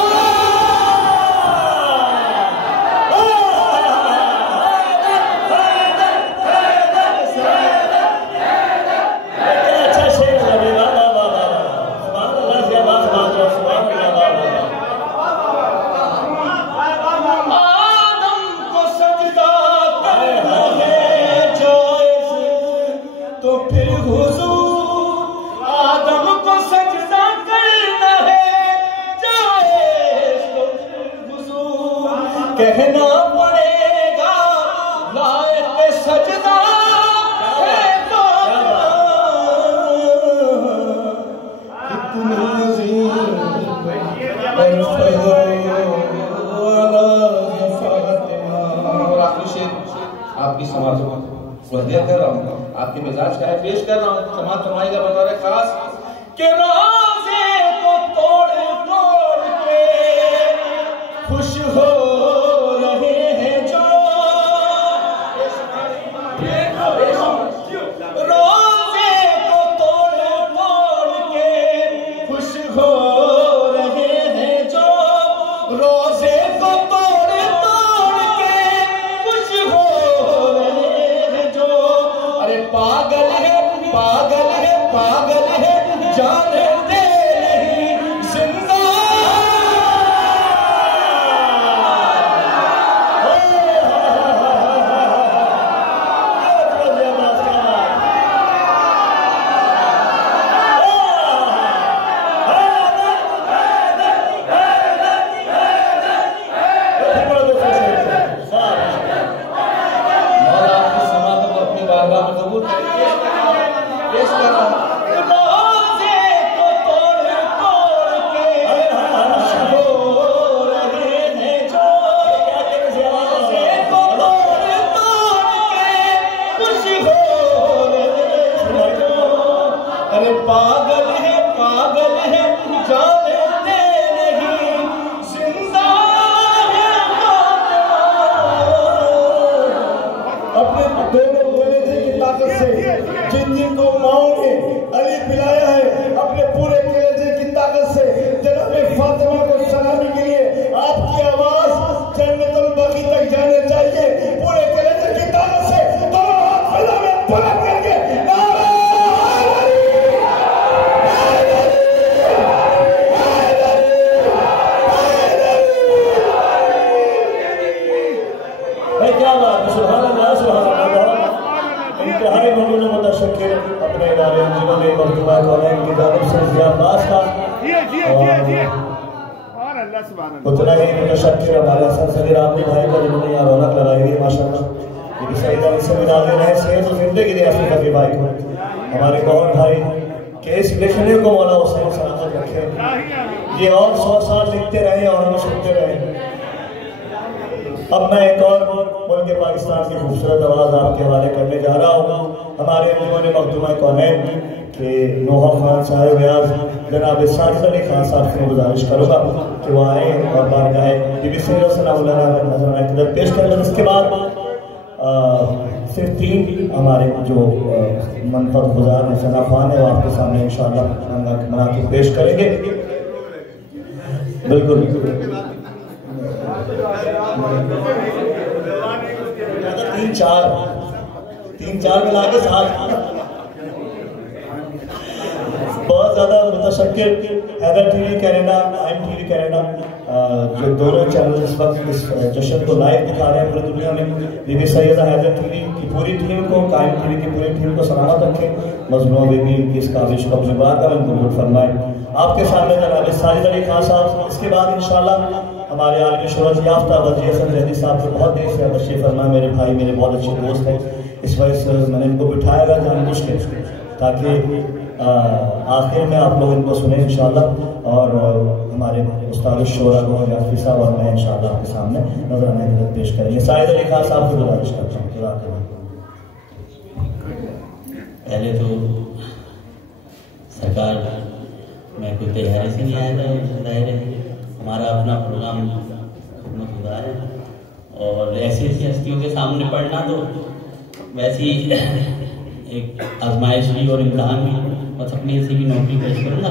वज़ीफ़ा कर रहा हूँ, आपके मिजाज का है पेश कर रहा हूँ। समाज फरमाएगा बतौर खास के रोज़े को तोड़ तोड़ के खुश हो रहे हैं जो, रोज़े को तोड़ तोड़ के खुश हो रहे हैं जो, रोज़े को तोड़ तोड़ के खुश हो रहे हैं जो। अरे पागल है पागल है पागल है जानते नहीं जिंदा। पागल है जानते नहीं जिंदा है। अपने दोनों बोले थे की ताकत से जिन जिन को माओ ने अली पिलाया है, अपने पूरे कलेजे की ताकत से जनाब फातिमा को सलामी के लिए आपकी आवाज जन्नतुल बकी तक जाने चाहिए। पूरे कलेजे की ताकत से दोनों हाथ अल्लाह में बुलंद करके अपने इदारे अंजुमन मखदूमा कौनैन की जानिब से ज़ियाबास का उतना ही मुतशक्किर हमारे हसन सगीर आमनी भाई का जिन्होंने यहाँ रौनक लगाई हुई है माशाअल्लाह। ये भी सही तरह से मिलाने रहे सेहत और जिंदगी दे अपने कभी भाई को, हमारे गौर भाई केस लिखने को मौला हुसैन सलामत रखे, ये और 100 साल लिखते रहे और हमें सुनते रहे। अब मैं एक और मुल्क पाकिस्तान की खूबसूरत आवाज़ आपके हवाले करने जा रहा हूँ। हमारे अंजुमन मखदूमा कौनैन के नोहा खान साहब व्यास जनाब साजिद अली खान साहब से गुजारिश करूँगा कि वो आए और बारगाह बीबी सैयदा सलामुल्लाह अलैहा पेश करें। इसके बाद सिर्फ 3 हमारे जो मनफत गुजार हैं सना खान है वो आपके सामने इंशाअल्लाह मना के पेश करेंगे। बिल्कुल 3-4 मिला के 7 बहुत ज्यादा मुतशक्किर Haider TV Canada, IM TV Canada जो दोनों चैनल इस वक्त इस जश्न को लाइव दिखा रहे हैं पूरी दुनिया में। बीबी सैयदा हैदर टीवी की पूरी टीम को, कायम टीवी की पूरी टीम को सलामत रखें। मजनू बीबी की इस काबिश को अपनी बात का कबूल फरमाए। आपके सामने जनाब साजिद अली खान साहब, इसके बाद इंशाल्लाह हमारे आलमी शोहरत याफ्ता वज़ीर हसन जहदी साहब से बहुत देर से तशरीफ फरमा, मेरे भाई मेरे बहुत अच्छे दोस्त हैं। इस वजह से मैंने इनको बिठाया जानबूझ के ताकि आखिर में आप लोग इनको सुने इंशाल्लाह। और हमारे उस्ताद शोरा को याफी साहब और मैं इंशाल्लाह आपके सामने नजराना पेश करेंगे। साजिद अली खान साहब को गुजारिश करता हूँ। पहले तो सरकार मैं कोई तैयारी से नहीं आया था, जाहिर है हमारा अपना प्रोग्राम खिदमतगार है और ऐसी ऐसी हस्तियों के सामने पढ़ना तो वैसे ही एक आजमाइश भी और इम्तहान भी, बस अपनी ऐसी भी नौकरी पेश करूँगा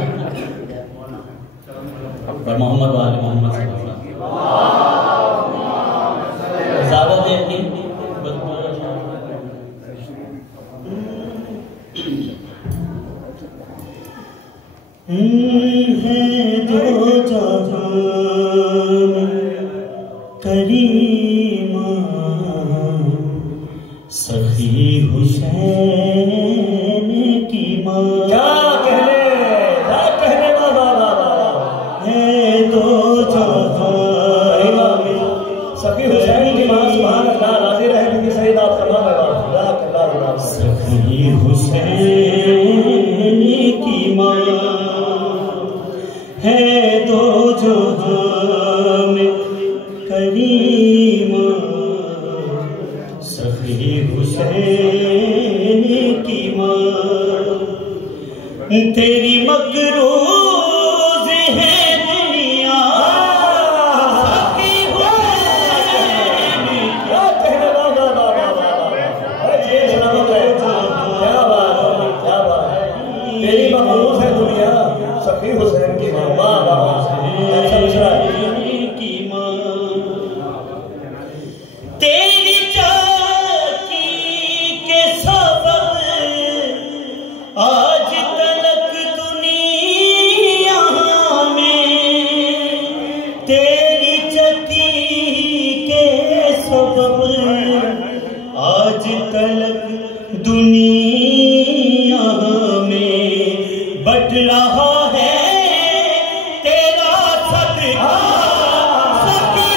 पर मोहम्मद वाले मोहम्मद ज़्यादा देर नहीं है दो जहान करीमा सखी हुसैन की माँ। क्या कहने बाबा है दो जहान सखी हुसैन की माँ। सुभान अल्लाह, राजी रहे क्योंकि सईद आप तमाम सखी हुसैन की माँ है दो जहान करीमा सखी हुसैन हुसैन की माँ तेरी मकरूज है दुनिया तेरी मकरूज है दुनिया सखी हुसैन की माँ। वाह वाह की माँ तेरी चाकी के सबब आज तलक दुनिया में तेरी चकी के सबब आज तलक दुनिया में बट रहा है तेरा सदका सखी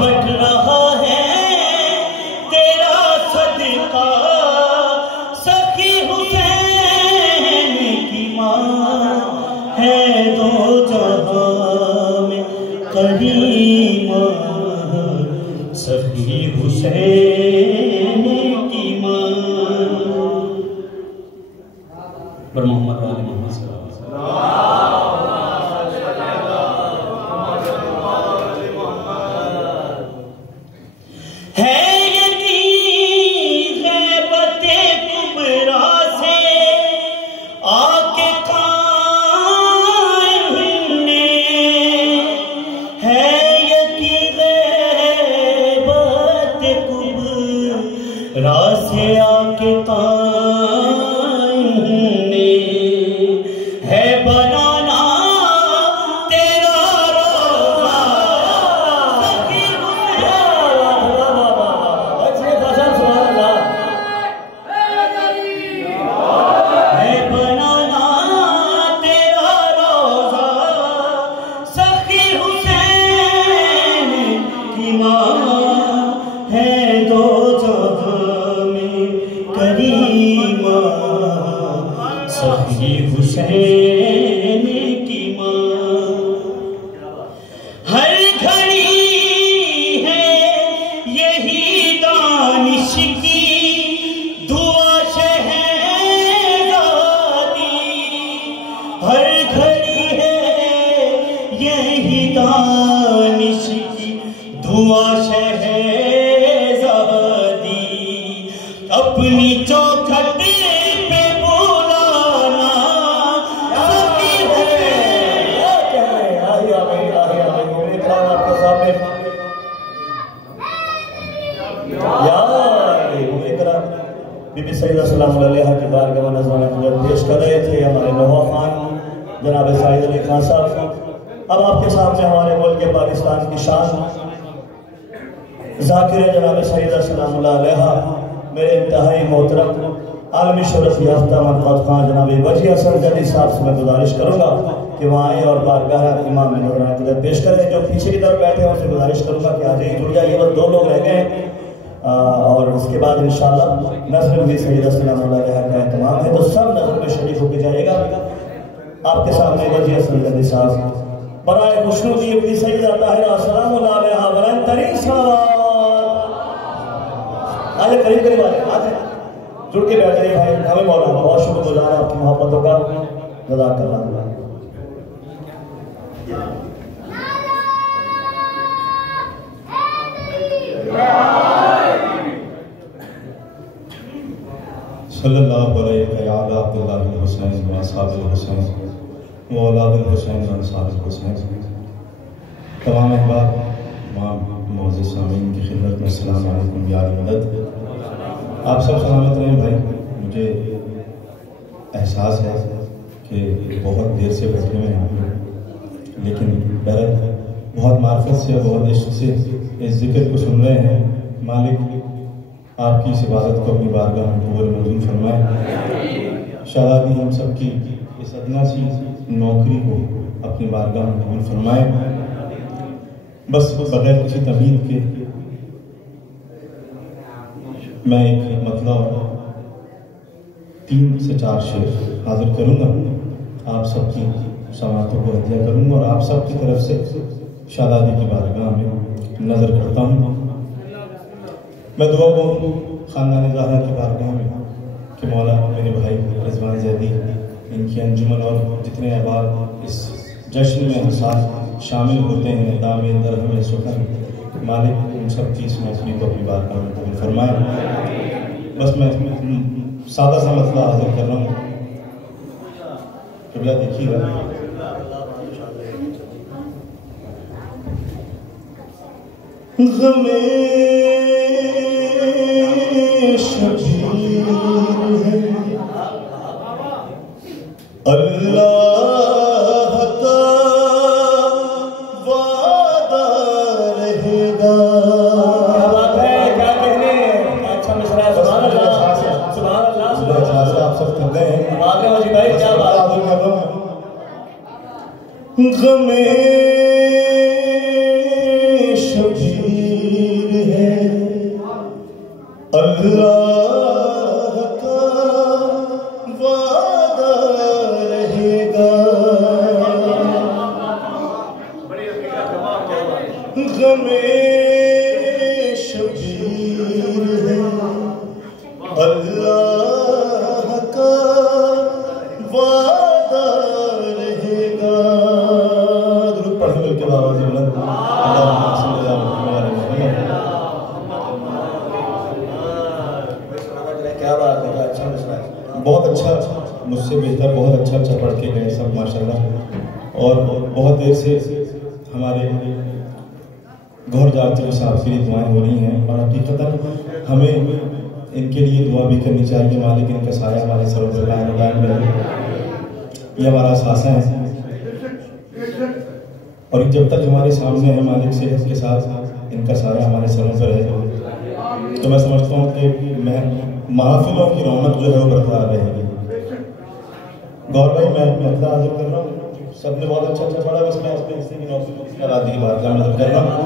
बट रहा है तेरा सदका सखी हुसैन की माँ है दो जहां में करीमा सखी हुसैन की माँ पर मोहम्मद वाले मोहम्मद है यकीन ग़ैबत कुबरा से आके कायम ने है यकीन ग़ैबत कुबरा से आके कायम ने है बनाना तेरा रोज़ा सखी है बनाना तेरा रोज़ा सखी हुसैन की माँ है दो जहां में करीमा सखी हुसैन की माँ हर घड़ी है यही दानिश की दुआ शहज़ादी हर घड़ी है यही दानिश की दुआ शहज़ादी अपनी चौखट पे बुलाना सखी बीबी सईदा सलामुल्लाह अलैहा की बारगाह में नज़राना पेश कर रहे थे हमारे नवा खान जनाब साहिद अली खान साहब। अब आपके सामने हमारे मुल्क पाकिस्तान की शान ज़ाकिर जनाब सईदा सलामुल्लाह अलैहा मेरे इंतहाई मोहतरम आलमी शोहरत याफ्ता मनक़ूद खान जनाब वजी हसन जदी साहब से मैं गुजारिश करूँगा कि वहाँ आए और बारगाह इमाम में नज़राना पेश करें। जो पीछे की तरफ बैठे हैं उनसे गुजारिश करूँगा कि आ जाइए जुड़ जाइए। बस 2 लोग रह गए हैं और उसके बाद इंशाअल्लाह नज़र भी सईदा सलामुल्लाह अलैहा का एहतमाम है तो सब नज़र में शरीफ होकर जाएगा। आपके सामने वजी हसन जदी साहब बराए खुशनुदी अपनी सईदा ताहिरा सलामुल्लाह अलैहा बुलंद तरीन सलावत आज करीब करीब आज जुड़ के बैठ गए भाई। हमें मौलाना बहुत शुक्रगुजार है आपकी मोहब्बतों का जज़ाकल्लाह। सल्लल्लाहु अलैहि अब्दुल्लाह हुसैन व असहाबुल हुसैन व औलादुल हुसैन व अंसारुल हुसैन। तमाम अहबाब मुअज़्ज़ज़ सामीन की खिदमत में अस्सलामु अलैकुम या मदद। आप सब सलामत रहें भाई। मुझे एहसास है कि बहुत देर से बैठे हुए हैं लेकिन बहरहाल बहुत मार्फत से बहुत इश्क से इस जिक्र को सुन रहे हैं। मालिक आपकी इस इबादत को अपनी बारगाह में कबूल मंजूर फरमाए। शादी हम सब की इस अदना सी नौकरी को अपनी बारगाह में कबूल फरमाए। बस बगैर किसी तमीद के मैं एक मतलब 3 से 4 शेर हाजिर करूँगा। आप सबकी समातों को हदिया करूँगा और आप सब की तरफ से शादी की बारगाह में नज़र करता हूँ। मैं दुआ को ख़ानदान ज़हरा की बारगाह में कि मौला मेरे भाई रिजवान ज़ैदी, इनकी अंजुमन और जितने अहबाब इस जश्न में हम साथ शामिल होते हैं, दामे दरहम सुखन, मालिक उन सब चीज़ में अपनी को अपनी बारगाह में कबूल फरमाए। बस मैं सादा सा मसला हाजिर कर रहा हूँ, क़िबला देखिएगा। गमे शबीर है अल्लाह का वादा रहेगा। क्या बात है, क्या कहने, अच्छा मिसरा है। सुभान अल्लाह, सुभान अल्लाह। आप सब थक गए हैं, आ गए जी भाई, क्या बात कर रहा हूँ। गमे शबीर है अल्लाह का वादा रहेगा। गमे शबीर है अल्लाह का वादा रहेगा। दुरूद पढ़े मिलके बाबा जी बुलंद। क्या बात है, अच्छा मिसरा है। बहुत अच्छा, मुझसे बेहतर बहुत अच्छा पढ़ के गए सब माशाल्लाह। और बहुत देर से हमारे गौर जाती साहब के लिए दुआएं हो रही हैं और हकीकतन हमें इनके लिए दुआ भी करनी चाहिए। मालिक इनका साया हमारे सरों पर कायम रहे, ये हमारा सासा है। और जब तक हमारे सामने है मालिक सेहत के साथ इनका साया हमारे सरों पर है, तो मैं समझता हूँ कि मैं महफिलों की रौनक जो है वो बरकरार रहेगी। गौर भाई मैं मसला हाजिर कर रहा हूँ, सबने बहुत अच्छा पढ़ा, बस मैं अपने हिस्से की नौकरी की बात नजर कर रहा हूँ।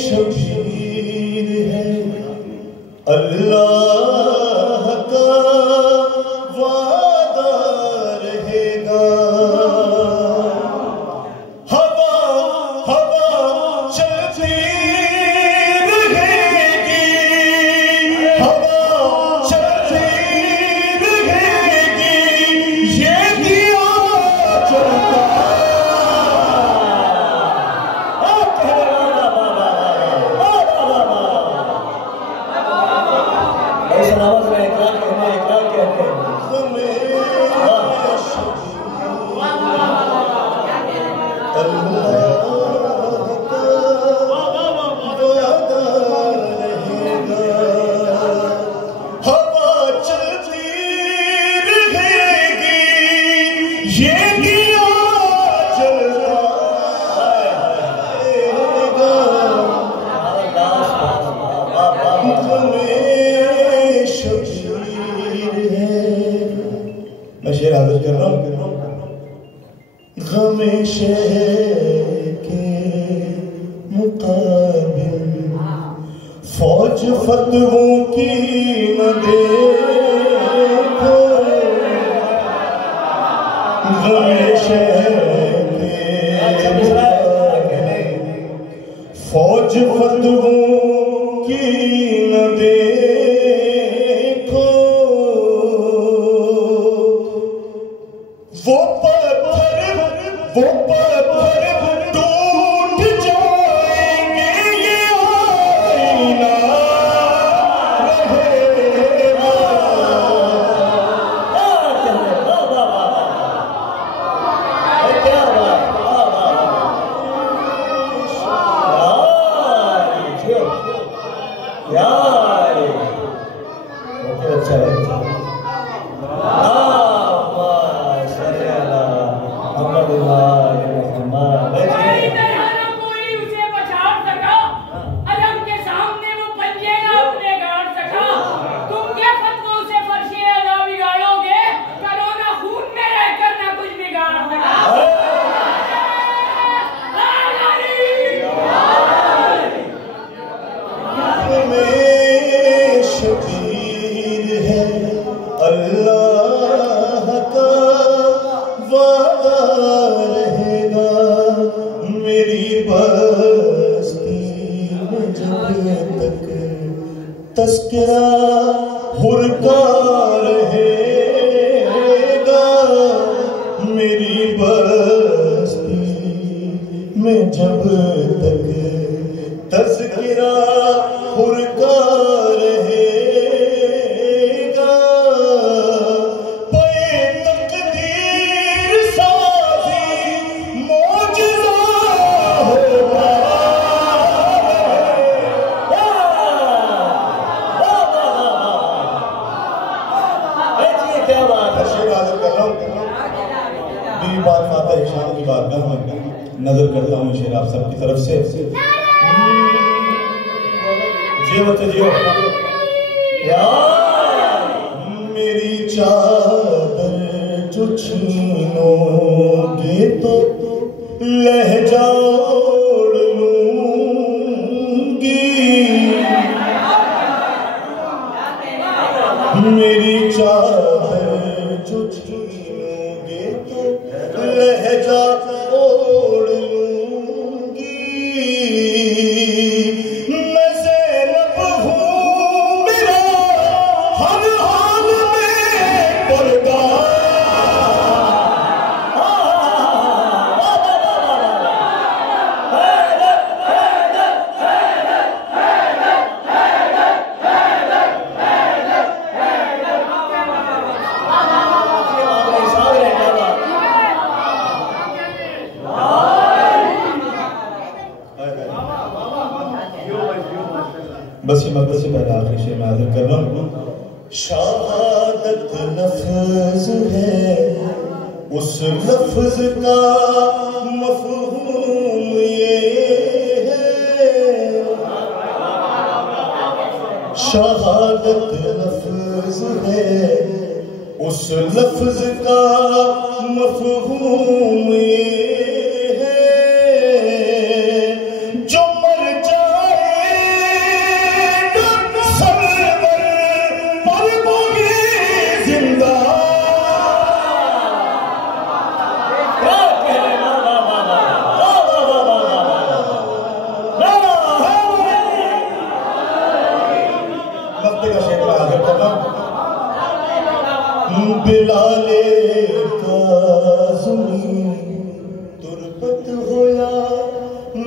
शबीर है अल्लाह का वादा रहेगा। हवा हवा चलती रहेगी, हवा चलती रहेगी, ये दिया चलता। मैं शेर हाजिर कर रहा हूँ। गमे शहर के मुकाबिल फौज फतहों की न देखो। गमे शहर के फौज फतहों की न देखो। वो पत्थर टूट जाएंगे, ये आईना रहेगा। क्या बात, यार बहुत अच्छा है। तस्करा हुर का रहेगा मेरी बस्ती में जब तक तस्करा हुर का रहेगा पे तकदीर साजी मौजज़ा होगा। क्या बात है, शेर हाजिर कर रहा हूँ। मेरी बात माता हिशाम की बारगाह में नजर करता हूँ शेर आप सबकी तरफ से। जियो बच्चे जियो। मेरी चादर जो छीनोगे तो लहजा ओढ़ लूंगी। मेरी चादर जो छीनोगे तो लहजा ओढ़ लूंगी। मैं ज़ैनब हूँ मेरा हर हाल में पर्दा। बस ये मदद से पहले आखिरी शेर में हाजिर कर रहा हूँ। शहादत लफ्ज है उस लफ्ज का मफ़हूम ये है। शहादत लफ्ज है उस लफ्ज का मफ़हूम ये है। जो मर जाएगा सरवर पर बोगी जिंदा। वक्त का शेर हाजिर करना। बिलाले काज़मी तुरबत होया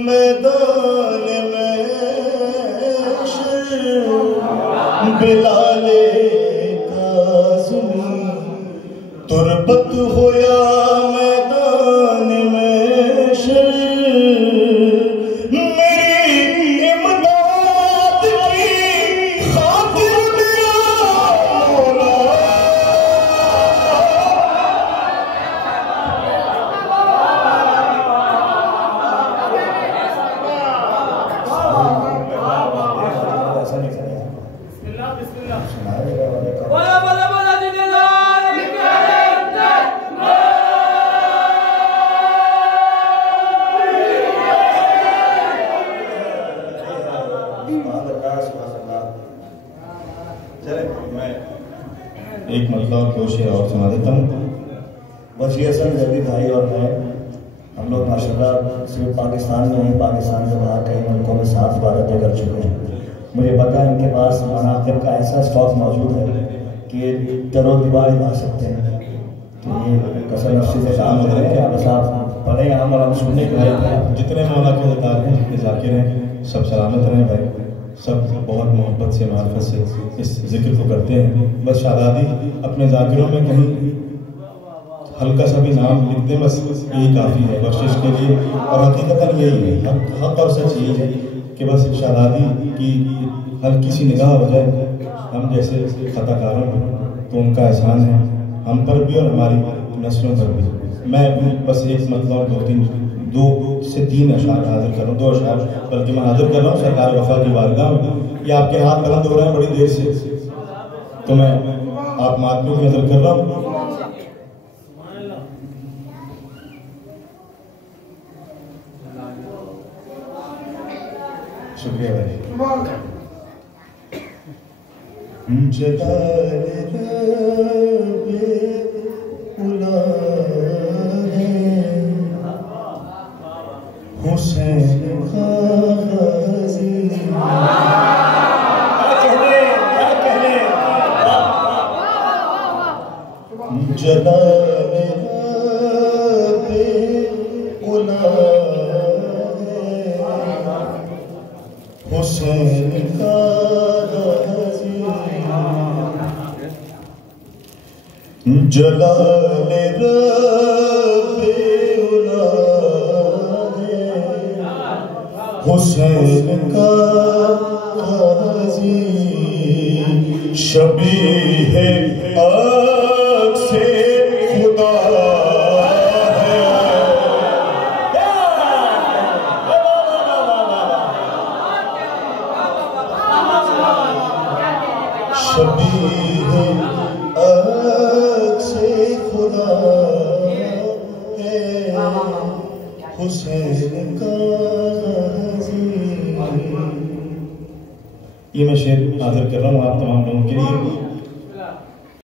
मैदान में बिलाले काज़मी तुरबत होया मैदान में मेरी इमदाद की खातिर मेरा मौला। एक मतलब दो शेर और सुना देता हूँ। वज़ीर हसन जल्दी भाई और मैं हम लोग माशाल्लाह सिर्फ पाकिस्तान में नहीं, पाकिस्तान से बाहर कई मुल्कों में 7 बार तय कर चुके हैं। मुझे पता है इनके पास मनाक़िब का ऐसा स्टॉक मौजूद है कि दरो दीवार ला सकते हैं। तो ये कसम नफ्सी से काम हो रहा है। बस आप पढ़े हम और हम सुनने के लिए जितने मौला के हक़दार हैं, जितने ज़ाकिर हैं, सब सलामत रहें भाई। सब बहुत मोहब्बत से मार्फत से इस जिक्र को करते हैं। बस शादादी अपने ज़ाकिरों में कहीं हल्का सा भी नाम लिख दें, बस यही काफ़ी है बख्शिश के लिए। और हकीकतन यही है, हक और सच यही है कि बस शादादी की हल्की सी निगाह हो जाए हम जैसे खताकारों पर, तो उनका एहसान है हम पर भी और हमारी नस्लों पर भी। मैं बस एक मतलब 2 से 3 अशार हाजिर कर रहा हूँ, 2 अशार बल्कि मैं हाजिर कर रहा हूँ सरकार वफा की बारगाह में। ये आपके हाथ बुलंद हो रहे हैं बड़ी देर से, तो मैं आप मातमी की नजर कर रहा हूँ। शुक्रिया भाई। हुसैन जलाले पे उला हुसैन का जलाले पे उला हुसैन का शबीह आँख से खुदा है। शबीह आँख से खुदा है हुसैन का। ये मैं शेर नाज़िर कर रहा हूँ आप तमाम लोगों के लिए।